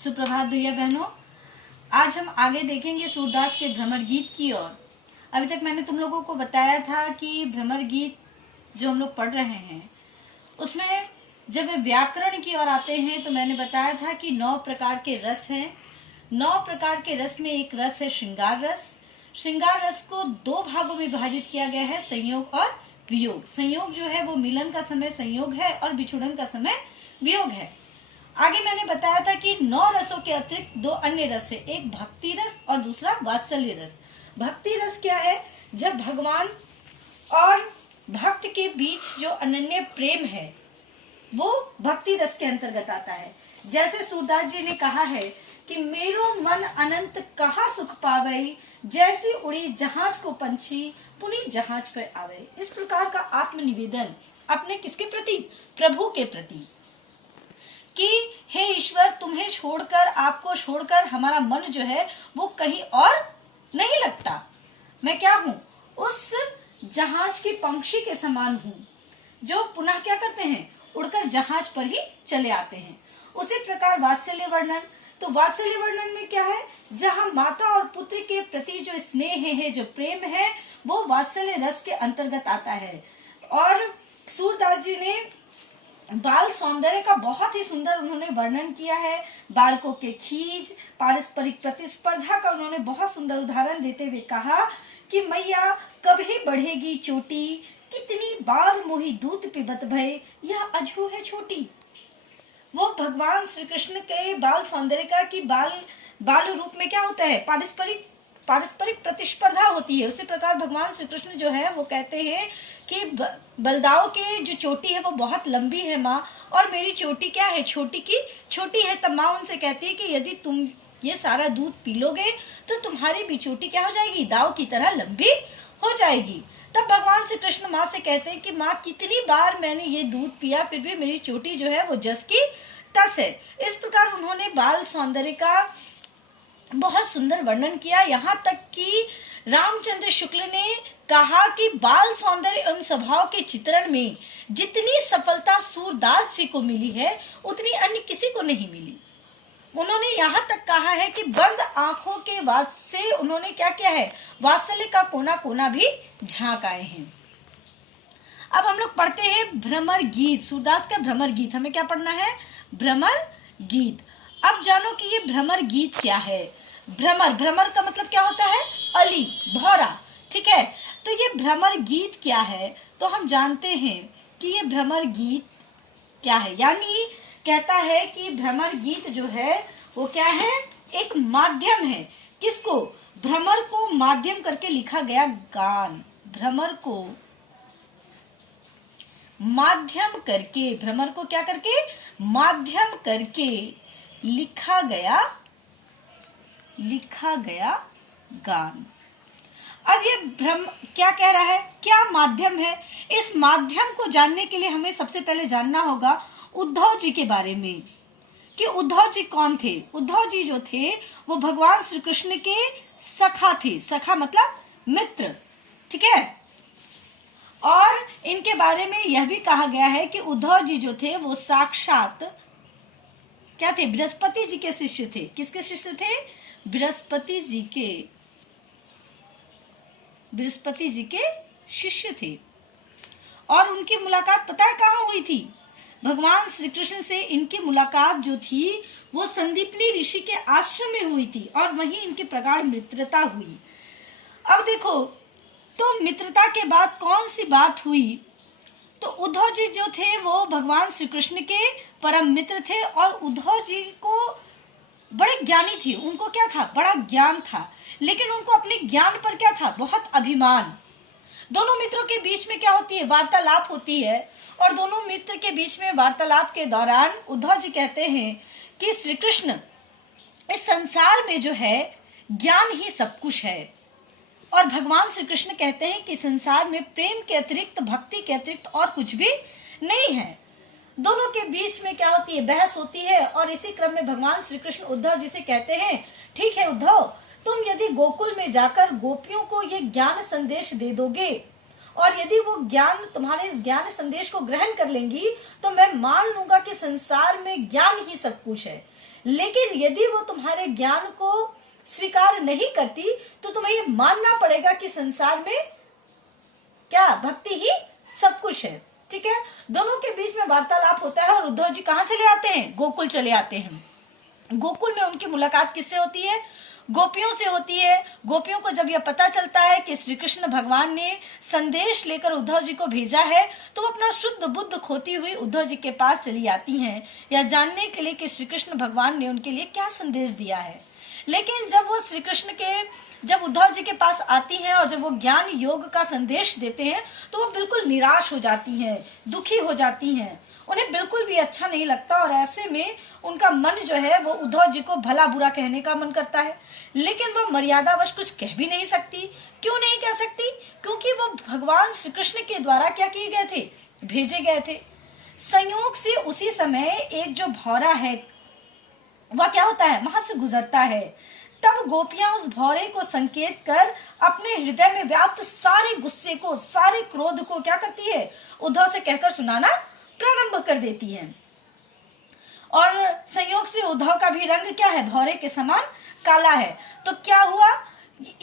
सुप्रभात भैया बहनों। आज हम आगे देखेंगे सूरदास के भ्रमर गीत की ओर। अभी तक मैंने तुम लोगों को बताया था कि भ्रमर गीत जो हम लोग पढ़ रहे हैं उसमें जब वे व्याकरण की ओर आते हैं तो मैंने बताया था कि 9 प्रकार के रस हैं। 9 प्रकार के रस में एक रस है श्रृंगार रस। श्रृंगार रस को 2 भागों में विभाजित किया गया है, संयोग और वियोग। संयोग जो है वो मिलन का समय संयोग है और बिछुड़न का समय वियोग है। आगे मैंने बताया था कि 9 रसों के अतिरिक्त 2 अन्य रस है, एक भक्ति रस और दूसरा वात्सल्य रस। भक्ति रस क्या है? जब भगवान और भक्त के बीच जो अनन्य प्रेम है वो भक्ति रस के अंतर्गत आता है। जैसे सूरदास जी ने कहा है कि मेरो मन अनंत कहाँ सुख पावे, जैसी उड़ी जहाज को पंछी पुनी जहाज पर आवे। इस प्रकार का आत्मनिवेदन अपने किसके प्रति? प्रभु के प्रति, कि हे ईश्वर तुम्हें छोड़कर, आपको छोड़कर हमारा मन जो है वो कहीं और नहीं लगता। मैं क्या हूँ? उस जहाज के पंक्षी के समान हूँ जो पुनः क्या करते हैं? उड़कर जहाज पर ही चले आते हैं। उसी प्रकार वात्सल्य वर्णन, तो वात्सल्य वर्णन में क्या है? जहाँ माता और पुत्र के प्रति जो स्नेह है, जो प्रेम है, वो वात्सल्य रस के अंतर्गत आता है। और सूरदास जी ने बाल सौंदर्य का बहुत ही सुंदर उन्होंने वर्णन किया है। बालकों के खींच, पारस्परिक प्रतिस्पर्धा का उन्होंने बहुत सुंदर उदाहरण देते हुए कहा कि मैया कभी बढ़ेगी चोटी, कितनी बार मोही दूध पिबत भय, यह अजू है छोटी। वो भगवान श्री कृष्ण के बाल सौंदर्य का कि बाल रूप में क्या होता है? पारस्परिक प्रतिस्पर्धा होती है। उसी प्रकार भगवान श्री कृष्ण जो है वो कहते हैं कि बलदाव के जो चोटी है वो बहुत लंबी है माँ, और मेरी चोटी क्या है? छोटी की छोटी है। तब माँ उनसे कहती है कि यदि तुम ये सारा दूध पी लोगे तो तुम्हारी भी चोटी क्या हो जाएगी? दाव की तरह लंबी हो जाएगी। तब भगवान श्री कृष्ण माँ से कहते हैं कि माँ कितनी बार मैंने ये दूध पिया फिर भी मेरी चोटी जो है वो जस की तस है। इस प्रकार उन्होंने बाल सौंदर्य का बहुत सुंदर वर्णन किया। यहाँ तक कि रामचंद्र शुक्ल ने कहा कि बाल सौंदर्य एवं स्वभाव के चित्रण में जितनी सफलता सूरदास जी को मिली है उतनी अन्य किसी को नहीं मिली। उन्होंने यहाँ तक कहा है कि बंद आंखों के वाद से उन्होंने क्या किया है? वात्सल्य का कोना कोना भी झांक आए हैं। अब हम लोग पढ़ते हैं भ्रमर गीत। सूरदास का भ्रमर गीत हमें क्या पढ़ना है? भ्रमर गीत। अब जानो कि ये भ्रमर गीत क्या है। भ्रमर का मतलब क्या होता है? अली, भौरा। ठीक है, तो ये भ्रमर गीत क्या है? तो हम जानते हैं कि ये भ्रमर गीत क्या है। यानी कहता है कि भ्रमर गीत जो है वो क्या है? एक माध्यम है। किसको? भ्रमर को माध्यम करके लिखा गया गान। भ्रमर को माध्यम करके, भ्रमर को क्या करके? माध्यम करके लिखा गया गान। अब ये भ्रम क्या कह रहा है? क्या माध्यम है? इस माध्यम को जानने के लिए हमें सबसे पहले जानना होगा उद्धव जी के बारे में, कि उद्धव जी कौन थे। उद्धव जी जो थे वो भगवान श्री कृष्ण के सखा थे। सखा मतलब मित्र, ठीक है। और इनके बारे में यह भी कहा गया है कि उद्धव जी जो थे वो साक्षात क्या थे? बृहस्पति जी के शिष्य थे। किसके शिष्य थे? बृहस्पति जी के शिष्य थे। और उनकी मुलाकात पता है कहाँ हुई थी? भगवान श्री कृष्ण से इनकी मुलाकात जो थी वो संदीपनी ऋषि के आश्रम में हुई थी और वहीं इनकी प्रगाढ़ मित्रता हुई। अब देखो, तो मित्रता के बाद कौन सी बात हुई? तो उद्धव जी जो थे वो भगवान श्री कृष्ण के परम मित्र थे और उद्धव जी को बड़े ज्ञानी थे। उनको क्या था? बड़ा ज्ञान था, लेकिन उनको अपने ज्ञान पर क्या था? बहुत अभिमान। दोनों मित्रों के बीच में क्या होती है? वार्तालाप होती है। और दोनों मित्र के बीच में वार्तालाप के दौरान उद्धव जी कहते हैं कि श्री कृष्ण, इस संसार में जो है ज्ञान ही सब कुछ है। और भगवान श्री कृष्ण कहते हैं कि संसार में प्रेम के अतिरिक्त, भक्ति के अतिरिक्त और कुछ भी नहीं है। दोनों के बीच में क्या होती है? बहस होती है। और इसी क्रम में भगवान श्री कृष्ण उद्धव जी से कहते हैं, ठीक है उद्धव, तुम यदि गोकुल में जाकर गोपियों को ये ज्ञान संदेश दे दोगे और यदि वो ज्ञान, तुम्हारे इस ज्ञान संदेश को ग्रहण कर लेंगी तो मैं मान लूंगा कि संसार में ज्ञान ही सब कुछ है। लेकिन यदि वो तुम्हारे ज्ञान को स्वीकार नहीं करती तो तुम्हें ये मानना पड़ेगा कि संसार में क्या भक्ति ही सब कुछ है। ठीक है, दोनों के बीच में वार्तालाप होता है और उद्धव जी कहाँ चले आते हैं? गोकुल चले आते हैं। गोकुल में उनकी मुलाकात किससे होती है? गोपियों से होती है। गोपियों को जब यह पता चलता है कि श्री कृष्ण भगवान ने संदेश लेकर उद्धव जी को भेजा है तो वो अपना शुद्ध बुद्ध खोती हुई उद्धव जी के पास चली आती हैं, यह जानने के लिए कि श्री कृष्ण भगवान ने उनके लिए क्या संदेश दिया है। लेकिन जब वो श्री कृष्ण जब उद्धव जी के पास आती हैं और जब वो ज्ञान योग का संदेश देते हैं तो वो बिल्कुल निराश हो जाती हैं, दुखी हो जाती हैं, उन्हें बिल्कुल भी अच्छा नहीं लगता और ऐसे में उनका मन जो है वो उद्धव जी को भला बुरा कहने का मन करता है, लेकिन वो मर्यादावश कुछ कह भी नहीं सकती। क्यों नहीं कह सकती? क्योंकि वो भगवान श्री कृष्ण के द्वारा क्या किए गए थे? भेजे गए थे। संयोग से उसी समय एक जो भौरा है वह क्या होता है? वहां से गुजरता है। तब गोपियां उस भौरे को संकेत कर अपने हृदय में व्याप्त सारे गुस्से को, सारे क्रोध को क्या करती है? उद्धव से कहकर सुनाना प्रारंभ कर देती है। और संयोग से उद्धव का भी रंग क्या है? भौरे के समान काला है। तो क्या हुआ?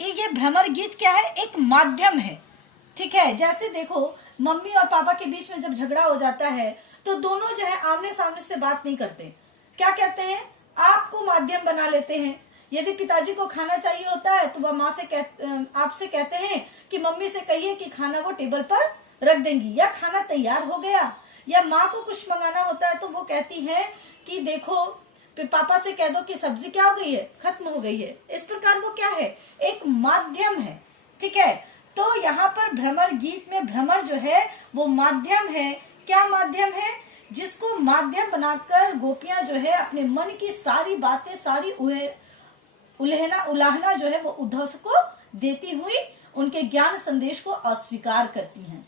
ये भ्रमर गीत क्या है? एक माध्यम है। ठीक है, जैसे देखो मम्मी और पापा के बीच में जब झगड़ा हो जाता है तो दोनों जो है आमने सामने से बात नहीं करते, क्या कहते हैं? आपको माध्यम बना लेते हैं। यदि पिताजी को खाना चाहिए होता है तो वह माँ से आपसे कहते हैं कि मम्मी से कहिए कि खाना वो टेबल पर रख देंगी, या खाना तैयार हो गया। या माँ को कुछ मंगाना होता है तो वो कहती है कि देखो पापा से कह दो कि सब्जी क्या हो गई है, खत्म हो गई है। इस प्रकार वो क्या है? एक माध्यम है। ठीक है, तो यहाँ पर भ्रमर गीत में भ्रमर जो है वो माध्यम है। क्या माध्यम है? जिसको माध्यम बनाकर गोपियां जो है अपने मन की सारी बातें, सारी उलाहना जो है वो उद्धव को देती हुई उनके ज्ञान संदेश को अस्वीकार करती हैं।